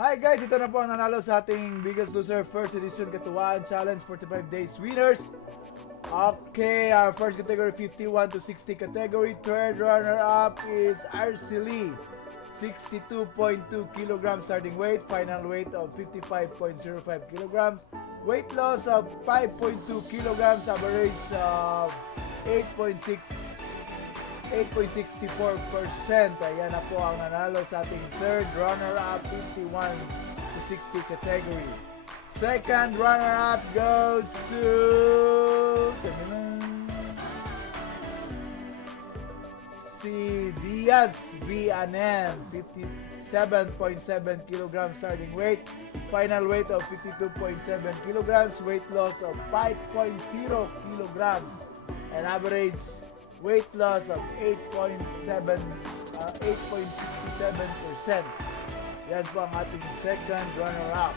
Hi guys, ito na po ang nanalo sa ating Biggest Loser First Edition Katuwaan Challenge 45 Days Winners. Okay, our first category 51 to 60 category. Third runner-up is Arcely. 62.2 kilograms starting weight, final weight of 55.05 kilograms. Weight loss of 5.2 kilograms, average of 8.64%. Ayan na po ang nanalo sa ating third runner-up 51 to 60 category. Second runner-up goes to si Diaz V&N, 57.7 kilograms starting weight, final weight of 52.7 kilograms, weight loss of 5.0 kilograms, and average weight loss of 8.67%. Yan po ang ating second runner-up.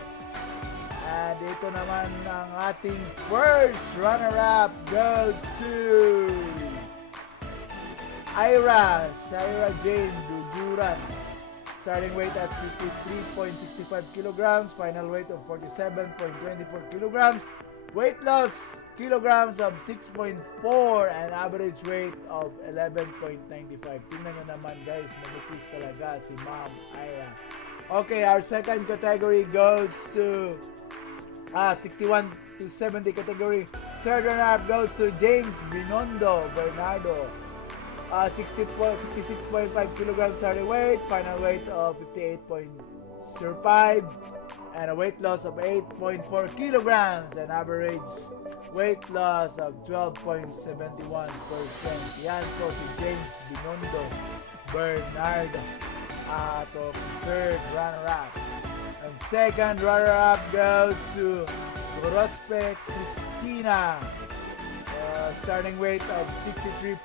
And ito naman ang ating first runner-up goes to Shaira Jane Duguran. Starting weight at 53.65 kilograms, final weight of 47.24 kilograms, weight loss kilograms of 6.4 and average weight of 11.95. Tingnan nyo naman guys, manipis talaga si Ma'am Ira. Okay, our second category goes to 61 to 70 category. Third runner-up goes to James Binondo Bernardo. 66.5 kilograms starting weight, final weight of 58.05 and a weight loss of 8.4 kilograms and average weight loss of 12.71%. Yan po si James Binondo Bernardo, atong third runner-up. And second runner-up goes to Rospe Cristina. Starting weight of 63.1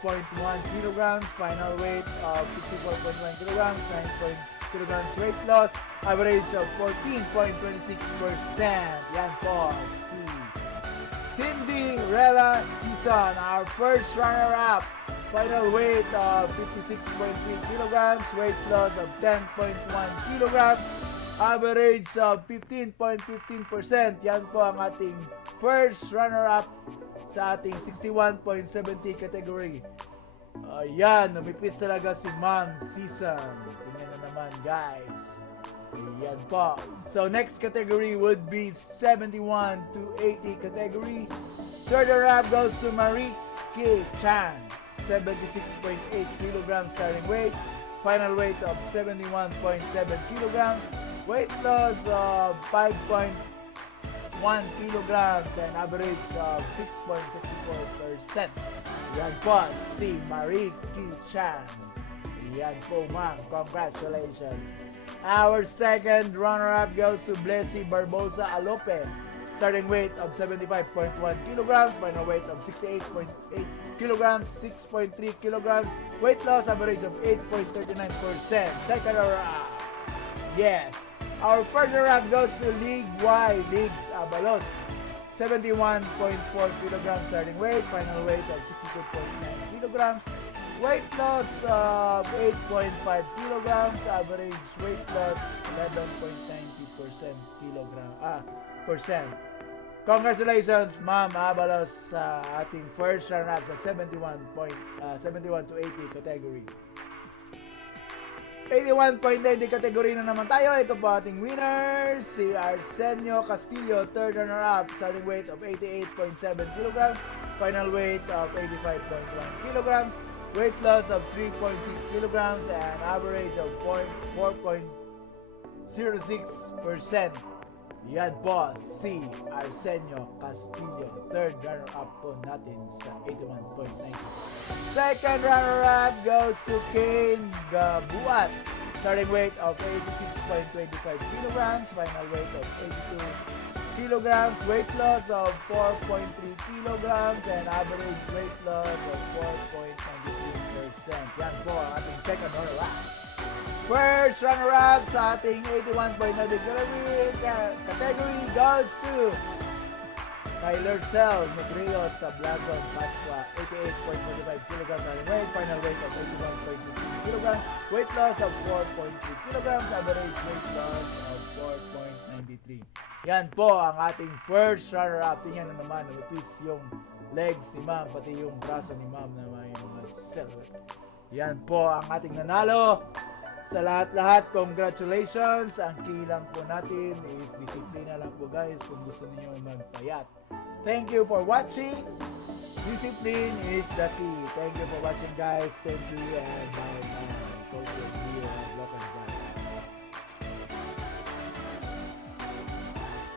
kilograms, final weight of 54.1 kilograms, 9 kilograms weight loss, average of 14.26%. Yan po si Cindy Rella Season, our first runner-up. Final weight of 56.3 kilograms, weight loss of 10.1 kilograms, average of 15.15%. Yan po ang ating first runner-up sa ating 61.70 category. Ayan, namipis talaga si Ma'am Season. Tingnan na naman guys. Ayan po. So next category would be 71 to 80 category. Third runner-up goes to Marie K. Chan. 76.8 kilograms starting weight. Final weight of 71.7 kilograms. Weight loss of 5.1 kilograms and average of 6.64%. Yan po si Marie K. Chan. Yan po ma'am. Congratulations. Our second runner-up goes to Blessy Barbosa Alope. Starting weight of 75.1 kilograms, final weight of 68.8 kilograms, 6.3 kilograms, weight loss average of 8.39%. Second runner-up. Yes. Our first runner-up goes to League Y, Leagues Abalos. 71.4 kilograms starting weight, final weight of 62.9 kilograms, weight loss of 8.5 kilograms, average weight loss 11.90% percent. Congratulations, Ma'am Abalos, sa ating first runner-up sa 71 to 80 category. 81.90 category na naman tayo. Ito po ating winners, si Arsenio Castillo, third runner-up, starting weight of 88.7 kilograms, final weight of 85.1 kilograms, weight loss of 3.6 kilograms, and average of 4.06%. Yan po si Arsenio Castillo, third runner-up po natin sa 81.90. Second runner-up goes to Kane Gabuat, starting weight of 86.25 kilograms, final weight of 82 kilograms, weight loss of 4.3 kilograms, and average weight loss of 4.93%. Yan po ang ating second runner-up. First runner-up sa ating 81.90 category goes to Tyler Cell Negreo sa Blagon, Pasqua, 88.25 kilograms weight, final weight of 81.26 kilograms, weight loss of 4.3 kilograms, average weight loss of 2023. Yan po ang ating first runner-up. Tingnan na naman, napis yung legs ni ma'am, pati yung braso ni ma'am na may mga cellulite. Yan po ang ating nanalo. Sa lahat-lahat, congratulations. Ang key lang po natin is disiplina lang po guys kung gusto niyo magpayat. Thank you for watching. Discipline is the key. Thank you for watching guys. Thank you and bye-bye. Coach here at Local Guys.